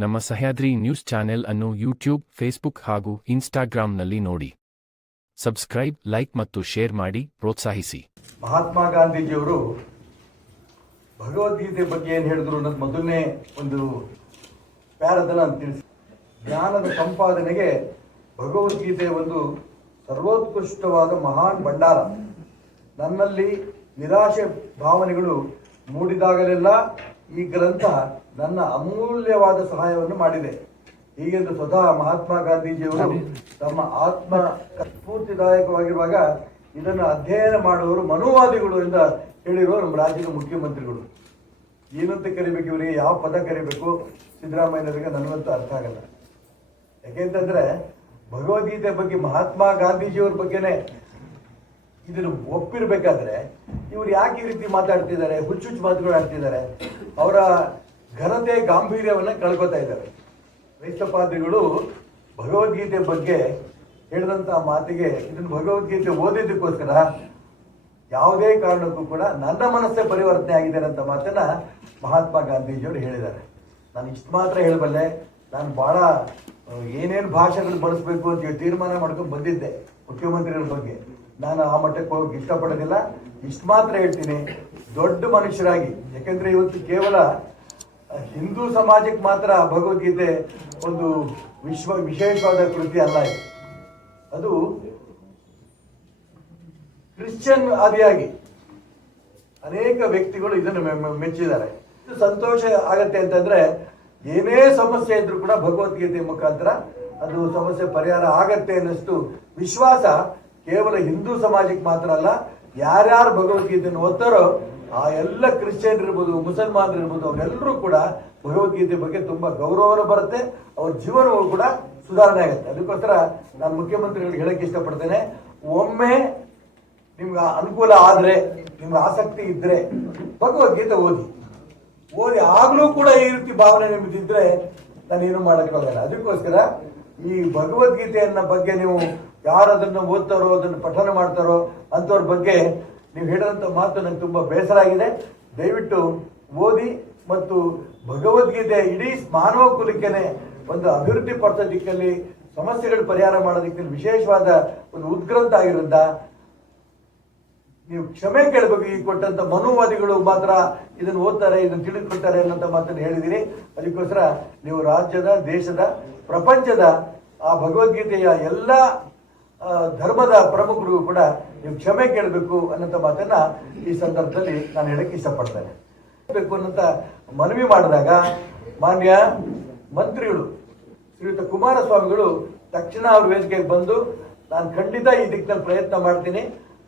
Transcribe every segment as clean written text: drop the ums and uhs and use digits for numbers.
ನಮ್ಮ Sahyadri news channel ಅನ್ನು YouTube, Facebook ಹಾಗೂ ಇನ್ಸ್ಟಾಗ್ರಾಂನಲ್ಲಿ ನೋಡಿ. ಸಬ್ಸ್ಕ್ರೈಬ್, ಲೈಕ್ ಮತ್ತು ಶೇರ್ ಮಾಡಿ ಪ್ರೋತ್ಸಾಹಿಸಿ. ಮಹಾತ್ಮ ಗಾಂಧೀಜಿಯವರು ಭಗವದ್ಗೀತೆ ಬಗ್ಗೆ ಏನು ಹೇಳಿದ್ರು ಅನ್ನೋದು ಮೊದಲನೇ ಒಂದು ಪ್ಯಾರದಲ್ಲಿ ನಾನು ತಿಳಿಸಿ. ಜ್ಞಾನದ ಸಂಪಾದನೆಗೆ ಭಗವದ್ಗೀತೆ ಒಂದು ಸರ್ವೋತ್ಕೃಷ್ಟವಾದ ಮಹಾನ್ ಭಂಡಾರ. ನನ್ನಲ್ಲಿ ನಿರಾಶೆ ಭಾವನೆಗಳು ಮೂಡಿದಾಗಲೆಲ್ಲ ಈ ಗ್ರಂಥ ನನ್ನ ಅಮೂಲ್ಯವಾದ ಸಹಾಯವನ್ನು ಮಾಡಿದೆ. ಹೀಗೆಂದು ಸ್ವತಃ ಮಹಾತ್ಮ ಗಾಂಧೀಜಿಯವರು ತಮ್ಮ ಆತ್ಮ ಸ್ಫೂರ್ತಿದಾಯಕವಾಗಿರುವಾಗ ಇದನ್ನು ಅಧ್ಯಯನ ಮಾಡುವವರು ಮನುವಾದಿಗಳು ಎಂದು ಹೇಳಿರುವ ನಮ್ಮ ರಾಜ್ಯದ ಮುಖ್ಯಮಂತ್ರಿಗಳು. ಏನಂತ ಕರಿಬೇಕು, ಇವರಿಗೆ ಯಾವ ಪದ ಕರಿಬೇಕು ಸಿದ್ದರಾಮಯ್ಯನವರಿಗೆ ನನಗಂತೂ ಅರ್ಥ ಆಗಲ್ಲ. ಯಾಕೆಂತಂದ್ರೆ ಭಗವದ್ಗೀತೆ ಬಗ್ಗೆ ಮಹಾತ್ಮ ಗಾಂಧೀಜಿಯವ್ರ ಬಗ್ಗೆನೆ ಇದನ್ನು ಒಪ್ಪಿರ್ಬೇಕಾದ್ರೆ ಇವ್ರು ಯಾಕೆ ಈ ರೀತಿ ಮಾತಾಡ್ತಿದ್ದಾರೆ, ಹುಚ್ಚುಚ್ಚು ಮಾತುಗಳು ಆಡ್ತಿದ್ದಾರೆ, ಅವರ ಘನತೆ ಗಾಂಭೀರ್ಯವನ್ನು ಕಳ್ಕೊತಾ ಇದ್ದಾರೆ. ಕ್ರೈಸ್ತಪಾದ್ರಿಗಳು ಭಗವದ್ಗೀತೆ ಬಗ್ಗೆ ಹೇಳಿದಂಥ ಮಾತಿಗೆ ಇದನ್ನು ಭಗವದ್ಗೀತೆ ಓದಿದ್ದಕ್ಕೋಸ್ಕರ ಯಾವುದೇ ಕಾರಣಕ್ಕೂ ಕೂಡ ನನ್ನ ಮನಸ್ಸೇ ಪರಿವರ್ತನೆ ಆಗಿದೆ ಅಂತ ಮಾತನ್ನ ಮಹಾತ್ಮ ಗಾಂಧೀಜಿಯವರು ಹೇಳಿದ್ದಾರೆ. ನಾನು ಇಷ್ಟು ಮಾತ್ರ ಹೇಳಬಲ್ಲೆ. ನಾನು ಭಾಳ ಏನೇನು ಭಾಷೆಗಳು ಬಳಸಬೇಕು ಅಂತ ತೀರ್ಮಾನ ಮಾಡ್ಕೊಂಡು ಬಂದಿದ್ದೆ ಮುಖ್ಯಮಂತ್ರಿಗಳ ಬಗ್ಗೆ. ನಾನು ಆ ಮಟ್ಟಕ್ಕೆ ಹೋಗಕ್ಕೆ ಇಷ್ಟಪಡೋದಿಲ್ಲ. ಇಷ್ಟು ಮಾತ್ರ ಹೇಳ್ತೀನಿ, ದೊಡ್ಡ ಮನುಷ್ಯರಾಗಿ. ಯಾಕೆಂದ್ರೆ ಇವತ್ತು ಕೇವಲ ಹಿಂದೂ ಸಮಾಜಕ್ಕೆ ಮಾತ್ರ ಭಗವದ್ಗೀತೆ ಒಂದು ವಿಶೇಷವಾದ ಕೃತಿ ಅಲ್ಲ. ಅದು ಕ್ರಿಶ್ಚಿಯನ್ ಆದಿಯಾಗಿ ಅನೇಕ ವ್ಯಕ್ತಿಗಳು ಇದನ್ನು ಮೆಚ್ಚಿದ್ದಾರೆ. ಇದು ಸಂತೋಷ ಆಗತ್ತೆ ಅಂತಂದ್ರೆ ಏನೇ ಸಮಸ್ಯೆ ಇದ್ರೂ ಕೂಡ ಭಗವದ್ಗೀತೆ ಮುಖಾಂತರ ಅದು ಸಮಸ್ಯೆ ಪರಿಹಾರ ಆಗತ್ತೆ ಅನ್ನಷ್ಟು ವಿಶ್ವಾಸ ಕೇವಲ ಹಿಂದೂ ಸಮಾಜಕ್ಕೆ ಮಾತ್ರ ಅಲ್ಲ, ಯಾರ್ಯಾರು ಭಗವದ್ಗೀತೆಯನ್ನು ಓದ್ತಾರೋ ಆ ಎಲ್ಲ ಕ್ರಿಶ್ಚಿಯನ್ ಇರ್ಬೋದು, ಮುಸಲ್ಮಾನರು ಇರ್ಬೋದು, ಅವರೆಲ್ಲರೂ ಕೂಡ ಭಗವದ್ಗೀತೆ ಬಗ್ಗೆ ತುಂಬಾ ಗೌರವನೂ ಬರುತ್ತೆ, ಅವ್ರ ಜೀವನವೂ ಕೂಡ ಸುಧಾರಣೆ ಆಗುತ್ತೆ. ಅದಕ್ಕೋಸ್ಕರ ನಾನು ಮುಖ್ಯಮಂತ್ರಿಗಳಿಗೆ ಹೇಳಕ್ಕೆ ಇಷ್ಟಪಡ್ತೇನೆ, ಒಮ್ಮೆ ನಿಮ್ಗೆ ಅನುಕೂಲ ಆದ್ರೆ, ನಿಮ್ಗೆ ಆಸಕ್ತಿ ಇದ್ರೆ ಭಗವದ್ಗೀತೆ ಓದಿ ಆಗ್ಲೂ ಕೂಡ ಈ ರೀತಿ ಭಾವನೆ ನಿಮ್ದಿದ್ರೆ ನಾನೇನು ಮಾಡಕ್ಕೆ ಹೋಗಲ್ಲ. ಅದಕ್ಕೋಸ್ಕರ ಈ ಭಗವದ್ಗೀತೆಯನ್ನ ಬಗ್ಗೆ ನೀವು ಯಾರು ಅದನ್ನು ಓದ್ತಾರೋ, ಅದನ್ನು ಪಠನ ಮಾಡ್ತಾರೋ ಅಂಥವ್ರ ಬಗ್ಗೆ ನೀವು ಹೇಳಿದಂಥ ಮಾತು ನಂಗೆ ತುಂಬ ಬೇಸರ ಆಗಿದೆ. ದಯವಿಟ್ಟು ಓದಿ ಮತ್ತು ಭಗವದ್ಗೀತೆ ಇಡೀ ಮಾನವ ಕುಲಕ್ಕೇನೆ ಒಂದು ಅಭಿವೃದ್ಧಿ ಪಡಿಸೋ ದಿಕ್ಕಲ್ಲಿ, ಸಮಸ್ಯೆಗಳು ಪರಿಹಾರ ಮಾಡೋದಕ್ಕೆ ವಿಶೇಷವಾದ ಒಂದು ಉದ್ಗ್ರಂಥ ಆಗಿರೋದ್ರಿಂದ ನೀವು ಕ್ಷಮೆ ಕೇಳಬೇಕು. ಈ ಕೊಟ್ಟಂತ ಮನುವಾದಿಗಳು ಮಾತ್ರ ಇದನ್ನು ಓದ್ತಾರೆ, ಇದನ್ನು ತಿಳಿದುಕೊಳ್ತಾರೆ ಅನ್ನೋಂಥ ಮಾತನ್ನು ಹೇಳಿದಿರಿ. ಅದಕ್ಕೋಸ್ಕರ ನೀವು ರಾಜ್ಯದ, ದೇಶದ, ಪ್ರಪಂಚದ ಆ ಭಗವದ್ಗೀತೆಯ ಎಲ್ಲ ಧರ್ಮದ ಪ್ರಮುಖರು ಕೂಡ ನೀವು ಕ್ಷಮೆ ಕೇಳಬೇಕು ಅನ್ನೋಂಥ ಮಾತನ್ನ ಈ ಸಂದರ್ಭದಲ್ಲಿ ನಾನು ಹೇಳಕ್ಕೆ ಇಷ್ಟಪಡ್ತೇನೆ. ಅನ್ನೋಂಥ ಮನವಿ ಮಾಡಿದಾಗ ಮಾನ್ಯ ಮಂತ್ರಿಗಳು ಶ್ರೀಯುತ ಕುಮಾರಸ್ವಾಮಿಗಳು ತಕ್ಷಣ ಅವ್ರ ವೇದಿಕೆಗೆ ಬಂದು ನಾನು ಖಂಡಿತ ಈ ದಿಕ್ಕಿನಲ್ಲಿ ಪ್ರಯತ್ನ ಮಾಡ್ತೀನಿ,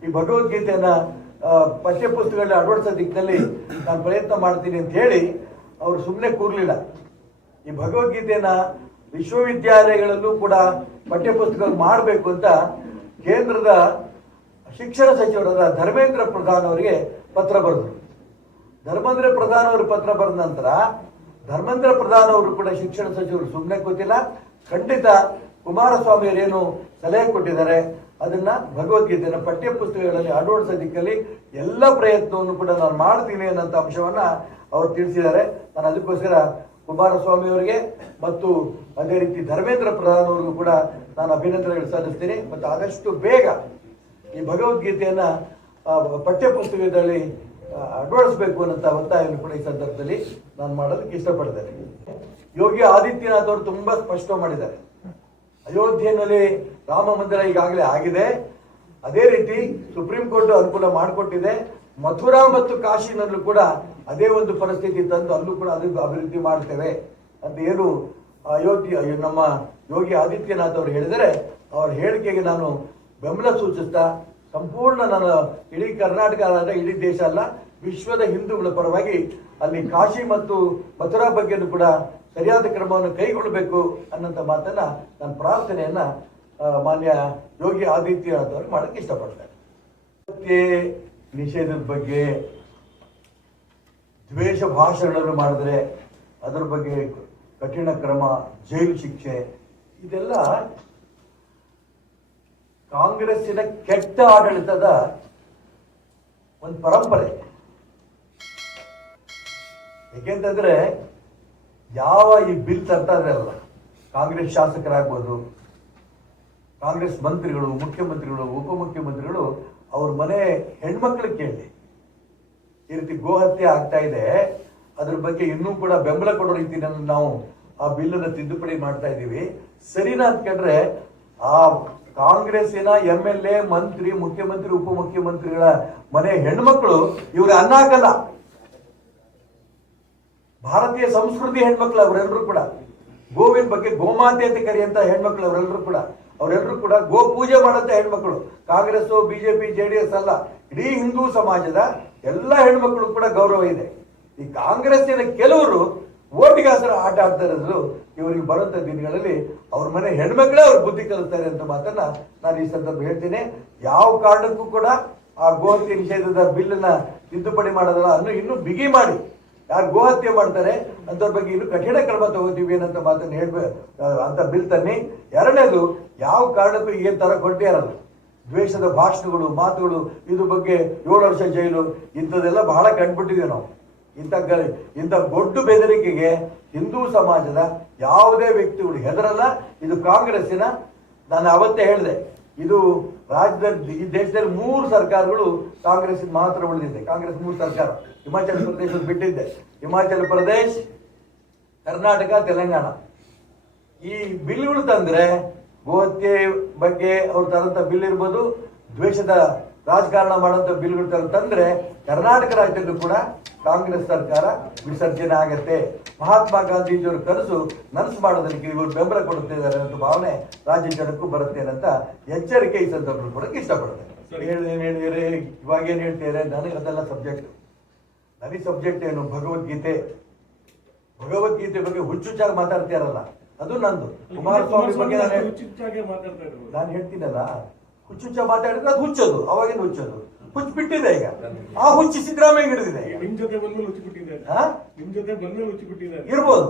ಈ ಭಗವದ್ಗೀತೆಯನ್ನ ಪಠ್ಯಪುಸ್ತಕಗಳನ್ನ ಅಳವಡಿಸೋ ದಿಕ್ಕಿನಲ್ಲಿ ನಾನು ಪ್ರಯತ್ನ ಮಾಡ್ತೀನಿ ಅಂತ ಹೇಳಿ ಅವರು ಸುಮ್ಮನೆ ಕೂರ್ಲಿಲ್ಲ. ಈ ಭಗವದ್ಗೀತೆಯನ್ನ ವಿಶ್ವವಿದ್ಯಾಲಯಗಳಲ್ಲೂ ಕೂಡ ಪಠ್ಯಪುಸ್ತಕ ಮಾಡಬೇಕು ಅಂತ ಕೇಂದ್ರದ ಶಿಕ್ಷಣ ಸಚಿವರಾದ ಧರ್ಮೇಂದ್ರ ಪ್ರಧಾನ್ ಅವರಿಗೆ ಪತ್ರ ಬರೆದರು. ಧರ್ಮೇಂದ್ರ ಪ್ರಧಾನ್ ಅವರು ಪತ್ರ ಬರೆದ ನಂತರ ಧರ್ಮೇಂದ್ರ ಪ್ರಧಾನ್ ಅವರು ಕೂಡ ಶಿಕ್ಷಣ ಸಚಿವರು ಸುಮ್ಮನೆ ಕೂತಿಲ್ಲ. ಖಂಡಿತ ಕುಮಾರಸ್ವಾಮಿ ಅವರೇನು ಸಲಹೆ ಕೊಟ್ಟಿದ್ದಾರೆ ಅದನ್ನ ಭಗವದ್ಗೀತೆಯನ್ನು ಪಠ್ಯಪುಸ್ತಕಗಳಲ್ಲಿ ಅಳವಡಿಸೋ ದಿಕ್ಕಲ್ಲಿ ಎಲ್ಲ ಪ್ರಯತ್ನವನ್ನು ಕೂಡ ನಾನು ಮಾಡ್ತೀನಿ ಅನ್ನೋಂಥ ಅಂಶವನ್ನ ಅವರು ತಿಳಿಸಿದ್ದಾರೆ. ನಾನು ಅದಕ್ಕೋಸ್ಕರ ಕುಮಾರಸ್ವಾಮಿ ಅವರಿಗೆ ಮತ್ತು ಅದೇ ರೀತಿ ಧರ್ಮೇಂದ್ರ ಪ್ರಧಾನ್ ಅವರಿಗೂ ಕೂಡ ನಾನು ಅಭಿನಂದನೆಗಳು ಸಲ್ಲಿಸ್ತೀನಿ. ಮತ್ತು ಆದಷ್ಟು ಬೇಗ ಈ ಭಗವದ್ಗೀತೆಯನ್ನ ಪಠ್ಯಪುಸ್ತಕದಲ್ಲಿ ಅಳವಡಿಸಬೇಕು ಅನ್ನೋಂಥ ಒತ್ತಾಯವನ್ನು ಕೂಡ ಈ ಸಂದರ್ಭದಲ್ಲಿ ನಾನು ಮಾಡೋದಕ್ಕೆ ಇಷ್ಟಪಡ್ತೇನೆ. ಯೋಗಿ ಆದಿತ್ಯನಾಥ್ ಅವರು ತುಂಬಾ ಸ್ಪಷ್ಟ ಮಾಡಿದ್ದಾರೆ, ಅಯೋಧ್ಯೆಯಲ್ಲಿ ರಾಮ ಮಂದಿರ ಈಗಾಗಲೇ ಆಗಿದೆ, ಅದೇ ರೀತಿ ಸುಪ್ರೀಂ ಕೋರ್ಟ್ ಅನುಕೂಲ ಮಾಡಿಕೊಟ್ಟಿದೆ, ಮಥುರಾ ಮತ್ತು ಕಾಶಿನಲ್ಲೂ ಕೂಡ ಅದೇ ಒಂದು ಪರಿಸ್ಥಿತಿ ತಂದು ಅಲ್ಲೂ ಕೂಡ ಅದನ್ನು ಅಭಿವೃದ್ಧಿ ಮಾಡ್ತೇವೆ ಅಂತ ಏನು ಅಯೋಧ್ಯೆ ನಮ್ಮ ಯೋಗಿ ಆದಿತ್ಯನಾಥ್ ಅವರು ಹೇಳಿದರೆ, ಅವರ ಹೇಳಿಕೆಗೆ ನಾನು ಬೆಂಬಲ ಸೂಚಿಸ್ತಾ ಸಂಪೂರ್ಣ ನಾನು ಇಡೀ ಕರ್ನಾಟಕ ಅಲ್ಲ, ಇಡೀ ದೇಶ ಅಲ್ಲ, ವಿಶ್ವದ ಹಿಂದೂಗಳ ಪರವಾಗಿ ಅಲ್ಲಿ ಕಾಶಿ ಮತ್ತು ಮಥುರಾ ಬಗ್ಗೆನೂ ಕೂಡ ಸರಿಯಾದ ಕ್ರಮವನ್ನು ಕೈಗೊಳ್ಳಬೇಕು ಅನ್ನೋಂಥ ಮಾತನ್ನ ನಾನು ಪ್ರಾರ್ಥನೆಯನ್ನ ಮಾನ್ಯ ಯೋಗಿ ಆದಿತ್ಯನಾಥ್ ಅವ್ರಿಗೆ ಮಾಡಕ್ಕೆ ಇಷ್ಟಪಡ್ತೇನೆ. ನಿಷೇಧದ ಬಗ್ಗೆ, ದ್ವೇಷ ಭಾಷಣಗಳನ್ನು ಮಾಡಿದ್ರೆ ಅದರ ಬಗ್ಗೆ ಕಠಿಣ ಕ್ರಮ, ಜೈಲು ಶಿಕ್ಷೆ, ಇದೆಲ್ಲ ಕಾಂಗ್ರೆಸ್ಸಿನ ಕೆಟ್ಟ ಆಡಳಿತದ ಒಂದು ಪರಂಪರೆ. ಏಕೆಂತಂದ್ರೆ ಯಾವ ಈ ಬಿಲ್ ತರ್ತಾ ಇದಾರಲ್ಲ, ಕಾಂಗ್ರೆಸ್ ಶಾಸಕರಾಗ್ಬೋದು, ಕಾಂಗ್ರೆಸ್ ಮಂತ್ರಿಗಳು, ಮುಖ್ಯಮಂತ್ರಿಗಳು, ಉಪಮುಖ್ಯಮಂತ್ರಿಗಳು ಅವ್ರ ಮನೆ ಹೆಣ್ಮಕ್ಳಿಗೆ ಕೇಳಿ ಈ ರೀತಿ ಗೋಹತ್ಯೆ ಆಗ್ತಾ ಇದೆ, ಅದ್ರ ಬಗ್ಗೆ ಇನ್ನೂ ಕೂಡ ಬೆಂಬಲ ಕೊಡೋ ರೀತಿಯಲ್ಲಿ ನಾವು ಆ ಬಿಲ್ಲನ್ನು ತಿದ್ದುಪಡಿ ಮಾಡ್ತಾ ಇದ್ದೀವಿ. ಸರಿನಾ ಅಂದ್ಕೊಂಡ್ರೆ ಆ ಕಾಂಗ್ರೆಸ್ಸಿನ MLA, ಮಂತ್ರಿ, ಮುಖ್ಯಮಂತ್ರಿ, ಉಪಮುಖ್ಯಮಂತ್ರಿಗಳ ಮನೆ ಹೆಣ್ಮಕ್ಳು ಇವ್ರಿಗೆ ಅನ್ನ ಹಾಕಲ್ಲ. ಭಾರತೀಯ ಸಂಸ್ಕೃತಿ ಹೆಣ್ಮಕ್ಳು ಅವರೆಲ್ಲರೂ ಕೂಡ, ಗೋವಿನ ಬಗ್ಗೆ ಗೋಮಾತೆ ಅಂತ ಕರೆಯಂತ ಹೆಣ್ಮಕ್ಳು ಅವರೆಲ್ಲರೂ ಕೂಡ ಗೋ ಪೂಜೆ ಮಾಡಂತ ಹೆಣ್ಮಕ್ಳು. ಕಾಂಗ್ರೆಸ್, ಬಿಜೆಪಿ, JDS ಅಲ್ಲ, ಇಡೀ ಹಿಂದೂ ಸಮಾಜದ ಎಲ್ಲ ಹೆಣ್ಮಕ್ಳು ಕೂಡ ಗೌರವ ಇದೆ. ಈ ಕಾಂಗ್ರೆಸ್ಸಿನ ಕೆಲವರು ಓಟಿಗಾಸರ ಆಟ ಆಡ್ತಾ ಇರೋದು ಇವರಿಗೆ ಬರುವಂತ ದಿನಗಳಲ್ಲಿ ಅವ್ರ ಮನೆ ಹೆಣ್ಮಕ್ಳೇ ಅವ್ರ ಬುದ್ಧಿ ಕಲಿಸ್ತಾರೆ ಅಂತ ಮಾತನ್ನ ನಾನು ಈ ಸಂದರ್ಭ ಹೇಳ್ತೀನಿ. ಯಾವ ಕಾರಣಕ್ಕೂ ಕೂಡ ಆ ಗೋಹತ್ಯೆ ನಿಷೇಧದ ಬಿಲ್ಲನ್ನ ತಿದ್ದುಪಡಿ ಮಾಡೋದಲ್ಲ, ಇನ್ನೂ ಬಿಗಿ ಮಾಡಿ ಯಾರು ಗೋಹತ್ಯೆ ಮಾಡ್ತಾರೆ ಅಂತವ್ರ ಬಗ್ಗೆ ಇನ್ನೂ ಕಠಿಣ ಕ್ರಮ ತಗೋತೀವಿ ಏನಂತ ಮಾತನ್ನು ಅಂತ ಬಿಲ್ ತನ್ನಿ. ಎರಡನೇದು, ಯಾವ ಕಾರಣಕ್ಕೂ ಏನ್ ತರ ಕೊಟ್ಟಿರಲ್ಲ ದ್ವೇಷದ ಭಾಷಣಗಳು, ಮಾತುಗಳು, ಇದ್ರ ಬಗ್ಗೆ 7 ವರ್ಷ ಜೈಲು ಇಂಥದ್ದೆಲ್ಲ ಬಹಳ ಕಂಡುಬಿಟ್ಟಿದ್ದೀವಿ ನಾವು. ಇಂಥ ದೊಡ್ಡ ಬೆದರಿಕೆಗೆ ಹಿಂದೂ ಸಮಾಜದ ಯಾವುದೇ ವ್ಯಕ್ತಿಗಳು ಹೆದರಲ್ಲ. ಇದು ಕಾಂಗ್ರೆಸ್ಸಿನ, ನಾನು ಅವತ್ತೇ ಹೇಳಿದೆ, ಇದು ರಾಜ್ಯದಲ್ಲಿ, ಈ ದೇಶದಲ್ಲಿ 3 ಸರ್ಕಾರಗಳು ಕಾಂಗ್ರೆಸ್ ಮಾತ್ರ ಉಳಿದಿದೆ. ಕಾಂಗ್ರೆಸ್ 3 ಸರ್ಕಾರ, ಹಿಮಾಚಲ ಪ್ರದೇಶ ಬಿಟ್ಟಿದ್ದೆ, ಹಿಮಾಚಲ ಪ್ರದೇಶ, ಕರ್ನಾಟಕ, ತೆಲಂಗಾಣ. ಈ ಬಿಲ್ಗಳು ತಂದ್ರೆ ಗೋಹತ್ಯೆ ಬಗ್ಗೆ ಅವ್ರು ತರಂತ ಬಿಲ್ ಇರ್ಬೋದು, ದ್ವೇಷದ ರಾಜಕಾರಣ ಮಾಡೋಂಥ ಬಿಲ್ಗಳು ತಂದ್ರೆ ಕರ್ನಾಟಕ ರಾಜ್ಯದಲ್ಲೂ ಕೂಡ ಕಾಂಗ್ರೆಸ್ ಸರ್ಕಾರ ವಿಸರ್ಜನೆ ಆಗತ್ತೆ. ಮಹಾತ್ಮ ಗಾಂಧೀಜಿಯವರ ಕನಸು ನನಸು ಮಾಡೋದಕ್ಕೆ ಇವರು ಬೆಂಬಲ ಕೊಡುತ್ತಿದ್ದಾರೆ ಅಂತ ಭಾವನೆ ರಾಜ್ಯ ಜನಕ್ಕೂ ಬರುತ್ತೆ ಅಂತ ಎಚ್ಚರಿಕೆ ಈ ಸಂದರ್ಭದಲ್ಲಿ ಕೊಡಕ್ಕೆ ಇಷ್ಟಪಡ್ತೇನೆ. ಹೇಳಿದ್ರೆ ಇವಾಗ ಏನ್ ಹೇಳ್ತಿದ್ದಾರೆ, ನನಗೆ ಅದೆಲ್ಲ ಸಬ್ಜೆಕ್ಟ್. ನನಗೆ ಸಬ್ಜೆಕ್ಟ್ ಏನು? ಭಗವದ್ಗೀತೆ ಬಗ್ಗೆ ಹುಚ್ಚುಚ್ಚಾಗಿ ಮಾತಾಡ್ತಿರಲ್ಲ, ಅದು ನಂದು. ಕುಮಾರಸ್ವಾಮಿ ಬಗ್ಗೆ ನಾನು ಹೇಳ್ತೀನಲ್ಲ, ಹುಚ್ಚುಚ್ಚ ಮಾತಾಡಿದ್ರೆ ಅದು ಹುಚ್ಚೋದು, ಅವಾಗೇನು ಹುಚ್ಚೋದು, ಹುಚ್ಚು ಬಿಟ್ಟಿದೆ. ಈಗ ಆ ಹುಚ್ಚು ಸಿದ್ದರಾಮಯ್ಯ ಹಿಡಿದಿದೆ. ಇರ್ಬೋದು,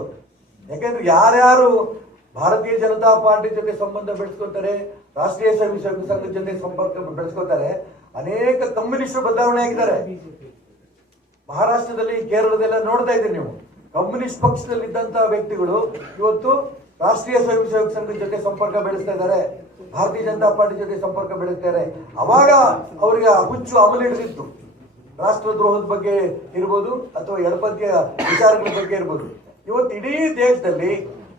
ಯಾಕಂದ್ರೆ ಯಾರ್ಯಾರು ಭಾರತೀಯ ಜನತಾ ಪಾರ್ಟಿ ಜೊತೆ ಸಂಬಂಧ ಬೆಳೆಸ್ಕೊತಾರೆ, ರಾಷ್ಟ್ರೀಯ ಸ್ವಯಂ ಸೇವಕ ಸಂಘದ ಜೊತೆ ಸಂಪರ್ಕ ಬೆಳೆಸ್ಕೊತಾರೆ, ಅನೇಕ ಕಮ್ಯುನಿಸ್ಟರು ಬದಲಾವಣೆ ಆಗಿದ್ದಾರೆ. ಮಹಾರಾಷ್ಟ್ರದಲ್ಲಿ, ಕೇರಳದೆಲ್ಲ ನೋಡ್ತಾ ಇದ್ದೀರಿ ನೀವು. ಕಮ್ಯುನಿಸ್ಟ್ ಪಕ್ಷದಲ್ಲಿ ಇದ್ದಂತಹ ವ್ಯಕ್ತಿಗಳು ಇವತ್ತು ರಾಷ್ಟ್ರೀಯ ಸ್ವಯಂ ಸೇವಕ ಸಂಘದ ಜೊತೆ ಸಂಪರ್ಕ ಬೆಳೆಸ್ತಾ ಇದ್ದಾರೆ, ಭಾರತೀಯ ಜನತಾ ಪಾರ್ಟಿ ಜೊತೆ ಸಂಪರ್ಕ ಬೆಳೆಸ್ತಾರೆ. ಅವಾಗ ಅವರಿಗೆ ಹುಚ್ಚು ಅಮಲು ಹಿಡಿದಿತ್ತು. ರಾಷ್ಟ್ರದ್ರೋಹದ ಬಗ್ಗೆ ಇರ್ಬೋದು ಅಥವಾ ಎಡಪಂಥೀಯ ವಿಚಾರಗಳ ಬಗ್ಗೆ ಇರ್ಬೋದು. ಇವತ್ತು ಇಡೀ ದೇಶದಲ್ಲಿ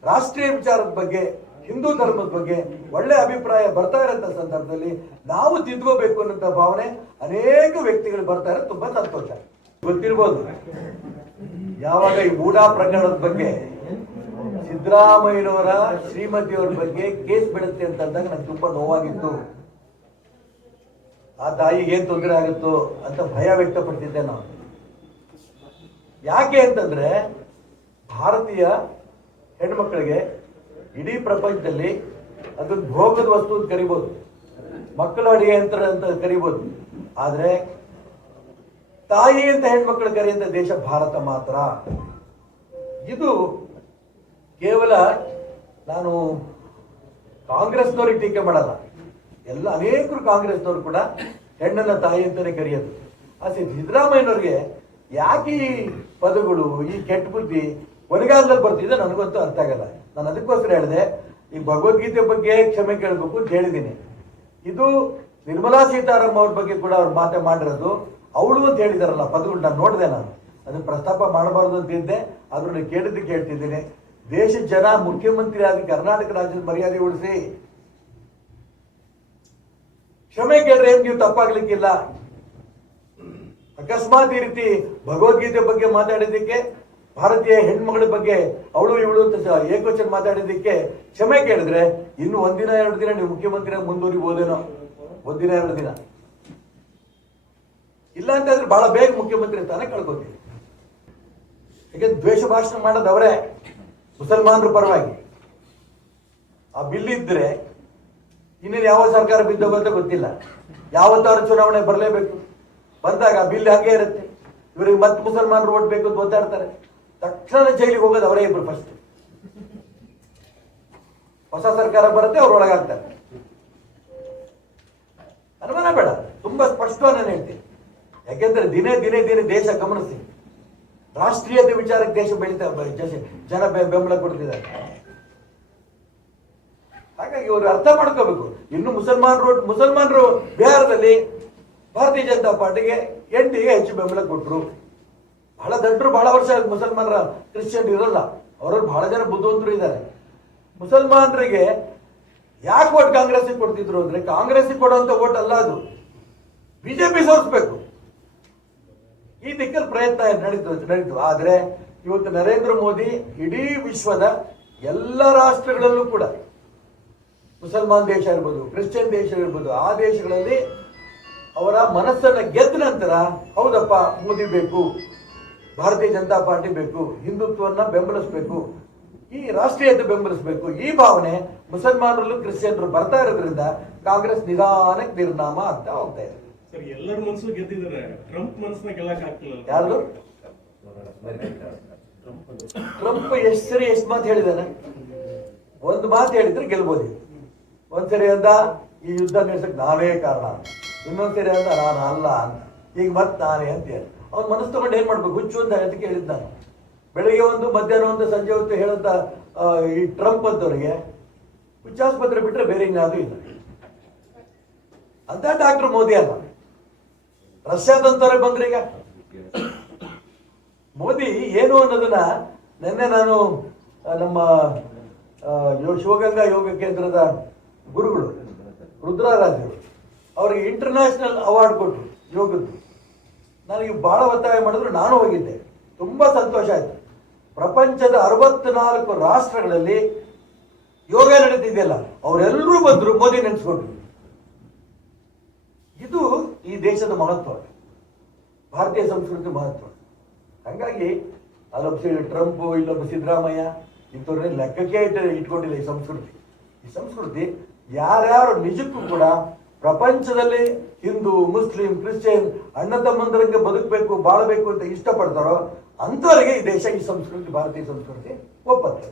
ರಾಷ್ಟ್ರೀಯ ವಿಚಾರದ ಬಗ್ಗೆ, ಹಿಂದೂ ಧರ್ಮದ ಬಗ್ಗೆ ಒಳ್ಳೆ ಅಭಿಪ್ರಾಯ ಬರ್ತಾ ಇರೋಂಥ ಸಂದರ್ಭದಲ್ಲಿ ನಾವು ತಿದ್ಕೋಬೇಕು ಅನ್ನೋ ಭಾವನೆ ಅನೇಕ ವ್ಯಕ್ತಿಗಳು ಬರ್ತಾ ಇರೋದು ತುಂಬಾ ಸಂತೋಷ. ಗೊತ್ತಿರ್ಬೋದು, ಯಾವಾಗ ಈ ಊಡಾ ಪ್ರಕರಣದ ಬಗ್ಗೆ ಸಿದ್ದರಾಮಯ್ಯನವರ ಶ್ರೀಮತಿಯವರ ಬಗ್ಗೆ ಕೇಸ್ ಬೀಳುತ್ತೆ ಅಂತಂದಾಗ ನಂಗೆ ತುಂಬಾ ನೋವಾಗಿತ್ತು. ಆ ತಾಯಿಗೆ ಏನ್ ತೊಂದರೆ ಆಗುತ್ತೋ ಅಂತ ಭಯ ವ್ಯಕ್ತಪಡ್ತಿದ್ದೆ ನಾನು. ಯಾಕೆ ಅಂತಂದ್ರೆ ಭಾರತೀಯ ಹೆಣ್ಮಕ್ಳಿಗೆ ಇಡೀ ಪ್ರಪಂಚದಲ್ಲಿ ಅದೊಂದು ಭೋಗದ ವಸ್ತು ಅಂತ ಕರಿಬೋದು, ಮಕ್ಕಳ ಅಡಿಗೆ ಯಂತ್ರ ಅಂತ ಕರಿಬೋದು. ಆದ್ರೆ ತಾಯಿ ಅಂತ ಹೆಣ್ಮಕ್ಳು ಕರೆಯುವಂತ ದೇಶ ಭಾರತ ಮಾತ್ರ. ಇದು ಕೇವಲ ನಾನು ಕಾಂಗ್ರೆಸ್ನವ್ರಿಗೆ ಟೀಕೆ ಮಾಡಲ್ಲ, ಎಲ್ಲ ಅನೇಕರು ಕಾಂಗ್ರೆಸ್ನವ್ರು ಕೂಡ ಹೆಣ್ಣನ್ನ ತಾಯಿ ಅಂತಾನೆ ಕರೆಯೋದು. ಆದ್ರೆ ಸಿದ್ದರಾಮಯ್ಯನವ್ರಿಗೆ ಯಾಕೆ ಈ ಪದಗಳು, ಈ ಕೆಟ್ಟ ಬುದ್ಧಿ ಕೊನೆಗಾಲದಲ್ಲಿ ಬರ್ತಿದೆ ನನಗಂತೂ ಅರ್ಥ ಆಗಲ್ಲ. ನಾನು ಅದಕ್ಕೋಸ್ಕರ ಹೇಳಿದೆ, ಈ ಭಗವದ್ಗೀತೆ ಬಗ್ಗೆ ಕ್ಷಮೆ ಕೇಳಬೇಕು ಅಂತ ಹೇಳಿದ್ದೀನಿ. ಇದು ನಿರ್ಮಲಾ ಸೀತಾರಾಮನ್ ಅವ್ರ ಬಗ್ಗೆ ಕೂಡ ಅವ್ರು ಮಾತೆ ಮಾಡಿರೋದು, ಅವಳು ಅಂತ ಹೇಳಿದಾರಲ್ಲ ಪದಗಳು ನಾನು ನೋಡಿದೆ. ನಾನು ಅದನ್ನ ಪ್ರಸ್ತಾಪ ಮಾಡಬಾರ್ದು ಅಂತಿದ್ದೆ, ಆದ್ರೂ ಕೇಳಿದ್ದಕ್ಕೆ ಹೇಳ್ತಿದ್ದೀನಿ. ದೇಶದ ಜನ ಮುಖ್ಯಮಂತ್ರಿ ಆಗಿ ಕರ್ನಾಟಕ ರಾಜ್ಯದ ಮರ್ಯಾದೆ ಉಳಿಸಿ ಕ್ಷಮೆ ಕೇಳ್ರೆ ನೀವು ತಪ್ಪಾಗ್ಲಿಕ್ಕಿಲ್ಲ. ಅಕಸ್ಮಾತ್ ಈ ರೀತಿ ಭಗವದ್ಗೀತೆ ಬಗ್ಗೆ ಮಾತಾಡಿದ್ದಕ್ಕೆ, ಭಾರತೀಯ ಹೆಣ್ಮಗಳ ಬಗ್ಗೆ ಅವಳು ಇವಳು ಅಂತ ಏಕವಚನ ಮಾತಾಡಿದ್ದಕ್ಕೆ ಕ್ಷಮೆ ಕೇಳಿದ್ರೆ ಇನ್ನು 1 ದಿನ 2 ದಿನ ನೀವು ಮುಖ್ಯಮಂತ್ರಿ ಮುಂದುವರಿಬಹುದೇನೋ. 1 ದಿನ 2 ದಿನ ಇಲ್ಲ ಅಂತಂದ್ರೆ ಬಹಳ ಬೇಗ ಮುಖ್ಯಮಂತ್ರಿ ಸ್ಥಾನ ಕಳ್ಕೊತೀವಿ. ಯಾಕಂದ್ರೆ ದ್ವೇಷ ಭಾಷಣ ಮಾಡೋದು ಅವರೇ, ಮುಸಲ್ಮಾನರ ಪರವಾಗಿ. ಆ ಬಿಲ್ ಇದ್ರೆ ಇನ್ನೇನು ಯಾವ ಸರ್ಕಾರ ಬಿದ್ದೋಗಂತ ಗೊತ್ತಿಲ್ಲ. ಯಾವತ್ತಾರು ಚುನಾವಣೆ ಬರಲೇಬೇಕು, ಬಂದಾಗ ಆ ಬಿಲ್ ಹಾಗೆ ಇರುತ್ತೆ. ಇವರಿಗೆ ಮತ್ತೆ ಮುಸಲ್ಮಾನರು ಓಟ್ ಬೇಕು ಅಂತ ಒತ್ತಾಡ್ತಾರೆ, ತಕ್ಷಣ ಜೈಲಿಗೆ ಹೋಗೋದು ಅವರೇ ಇಬ್ರು. ಫಸ್ಟ್ ಹೊಸ ಸರ್ಕಾರ ಬರುತ್ತೆ, ಅವ್ರು ಒಳಗಾಗ್ತಾರೆ. ಅನುಮಾನ ಬೇಡ, ತುಂಬಾ ಸ್ಪಷ್ಟವಾಗಿ ನಾನು ಹೇಳ್ತೀನಿ. ಯಾಕೆಂದ್ರೆ ದಿನೇ ದಿನೇ ದಿನೇ ದೇಶ ಗಮನಿಸಿ, ರಾಷ್ಟ್ರೀಯತೆ ವಿಚಾರಕ್ಕೆ ದೇಶ ಜನ ಬೆಂಬಲ ಕೊಡ್ತಿದ್ದಾರೆ. ಹಾಗಾಗಿ ಇವರು ಅರ್ಥ ಮಾಡ್ಕೋಬೇಕು. ಇನ್ನು ಮುಸಲ್ಮಾನರು ಬಿಹಾರದಲ್ಲಿ ಭಾರತೀಯ ಜನತಾ ಪಾರ್ಟಿಗೆ NDA ಹೆಚ್ಚು ಬೆಂಬಲ ಕೊಟ್ಟರು. ಬಹಳ ದೊಡ್ಡರು, ಬಹಳ ವರ್ಷ ಮುಸಲ್ಮಾನರ ಕ್ರಿಶ್ಚಿಯನ್ ಇರಲ್ಲ, ಅವರಲ್ಲಿ ಬಹಳ ಜನ ಬುದ್ಧಿವಂತರು ಇದ್ದಾರೆ. ಮುಸಲ್ಮಾನರಿಗೆ ಯಾಕೆ ಓಟ್ ಕಾಂಗ್ರೆಸ್ಗೆ ಕೊಡ್ತಿದ್ರು ಅಂದ್ರೆ, ಕಾಂಗ್ರೆಸ್ಗೆ ಕೊಡುವಂತ ಓಟ್ ಅಲ್ಲ ಅದು, ಬಿಜೆಪಿ ಸೋರಿಸ್ಬೇಕು. ಈ ದಿಕ್ಕಲ್ಲಿ ಪ್ರಯತ್ನ ನಡೀತು. ಆದ್ರೆ ಇವತ್ತು ನರೇಂದ್ರ ಮೋದಿ ಇಡೀ ವಿಶ್ವದ ಎಲ್ಲ ರಾಷ್ಟ್ರಗಳಲ್ಲೂ ಕೂಡ, ಮುಸಲ್ಮಾನ್ ದೇಶ ಇರ್ಬೋದು, ಕ್ರಿಶ್ಚಿಯನ್ ದೇಶ ಇರ್ಬೋದು, ಆ ದೇಶಗಳಲ್ಲಿ ಅವರ ಮನಸ್ಸನ್ನ ಗೆದ್ದ ನಂತರ ಹೌದಪ್ಪ ಮೋದಿ ಬೇಕು, ಭಾರತೀಯ ಜನತಾ ಪಾರ್ಟಿ ಬೇಕು, ಹಿಂದುತ್ವವನ್ನ ಬೆಂಬಲಿಸಬೇಕು, ಈ ರಾಷ್ಟ್ರೀಯತೆ ಬೆಂಬಲಿಸಬೇಕು, ಈ ಭಾವನೆ ಮುಸಲ್ಮಾನರಲ್ಲೂ ಕ್ರಿಶ್ಚಿಯನ್ರು ಬರ್ತಾ ಇರೋದ್ರಿಂದ ಕಾಂಗ್ರೆಸ್ ನಿಧಾನಕ್ಕೆ ನಿರ್ನಾಮ ಆಗ್ತಾ ಹೋಗ್ತಾ ಇದೆ. ಎಲ್ಲರ ಮನಸ್ಸು ಗೆದ್ದಿದ್ದಾರೆ, ಟ್ರಂಪ್ ಮನಸ್ಸನ್ನ ಗೆಲ್ಲಕ್ ಆಗ್ತಿಲ್ಲ. ಯಾರು ಟ್ರಂಪ್ ಎಷ್ಟು ಮಾತು ಹೇಳಿದಾನೆ? ಒಂದು ಮಾತು ಹೇಳಿದ್ರೆ ಗೆಲ್ಬೋದು. ಒಂದ್ಸರಿ ಅಂದ ಈ ಯುದ್ಧ ನಿಲ್ಸಕ್ ನಾವೇ ಕಾರಣ, ಇನ್ನೊಂದ್ಸರಿ ಅಂದ ನಾನು ಅಲ್ಲ ಅಂತ, ಈಗ ಮತ್ತೆ ನಾನೇ ಅಂತ ಹೇಳಿ ಅವ್ನ ಮನಸ್ಸು ತಗೊಂಡು ಏನ್ ಮಾಡ್ಬೇಕು? ಹುಚ್ಚು ಅಂತ ಅದಕ್ಕೆ ಹೇಳಿದ್ ನಾನು. ಬೆಳಿಗ್ಗೆ ಒಂದು, ಮಧ್ಯಾಹ್ನ ಒಂದು, ಸಂಜೆ ಹೊತ್ತು ಹೇಳಂತ ಈ ಟ್ರಂಪ್ ಅಂತವ್ರಿಗೆ ಹುಚ್ಚಾಸ್ಪತ್ರೆ ಬಿಟ್ರೆ ಬೇರೆ ಇನ್ಯಾವುದೂ ಇಲ್ಲ ಅಂತ ಡಾಕ್ಟರ್ ಮೋದಿ ಅಲ್ಲ. ರಷ್ಯಾದಂತವ್ರೆ ಬಂದ್ರೀಗ ಮೋದಿ ಏನು ಅನ್ನೋದನ್ನ ನಿನ್ನೆ ನಾನು ನಮ್ಮ ಶಿವಗಂಗಾ ಯೋಗ ಕೇಂದ್ರದ ಗುರುಗಳು ರುದ್ರರಾಜರು ಅವರಿಗೆ ಇಂಟರ್ನ್ಯಾಷನಲ್ ಅವಾರ್ಡ್ ಕೊಟ್ಟರು ಯೋಗದ್ದು. ನನಗೆ ಬಹಳ ಒತ್ತಾಯ ಮಾಡಿದ್ರು, ನಾನು ಹೋಗಿದ್ದೆ. ತುಂಬಾ ಸಂತೋಷ ಆಯ್ತು. ಪ್ರಪಂಚದ 64 ರಾಷ್ಟ್ರಗಳಲ್ಲಿ ಯೋಗ ನಡೀತಿದೆಯಲ್ಲ, ಅವರೆಲ್ಲರೂ ಬಂದ್ರು, ಮೋದಿ ನೆನೆಸ್ಕೊಂಡ್ರು. ಇದು ಈ ದೇಶದ ಮಹತ್ವ, ಭಾರತೀಯ ಸಂಸ್ಕೃತಿ ಮಹತ್ವ. ಹಾಗಾಗಿ ಅಲ್ಲೊಬ್ಬ ಟ್ರಂಪ್, ಇಲ್ಲೊಬ್ಬ ಸಿದ್ದರಾಮಯ್ಯ ಇಂಥವ್ರನ್ನ ಲೆಕ್ಕಕ್ಕೆ ಇಟ್ಕೊಂಡಿಲ್ಲ ಈ ಸಂಸ್ಕೃತಿ. ಈ ಸಂಸ್ಕೃತಿ ಯಾರ್ಯಾರು ನಿಜಕ್ಕೂ ಕೂಡ ಪ್ರಪಂಚದಲ್ಲಿ ಹಿಂದೂ, ಮುಸ್ಲಿಂ, ಕ್ರಿಶ್ಚಿಯನ್ ಅಣ್ಣ ತಮ್ಮಂದರಂಗೆ ಬದುಕಬೇಕು, ಬಾಳಬೇಕು ಅಂತ ಇಷ್ಟಪಡ್ತಾರೋ ಅಂಥವರಿಗೆ ಈ ದೇಶ, ಈ ಸಂಸ್ಕೃತಿ, ಭಾರತೀಯ ಸಂಸ್ಕೃತಿ ಒಪ್ಪತ್ತೆ.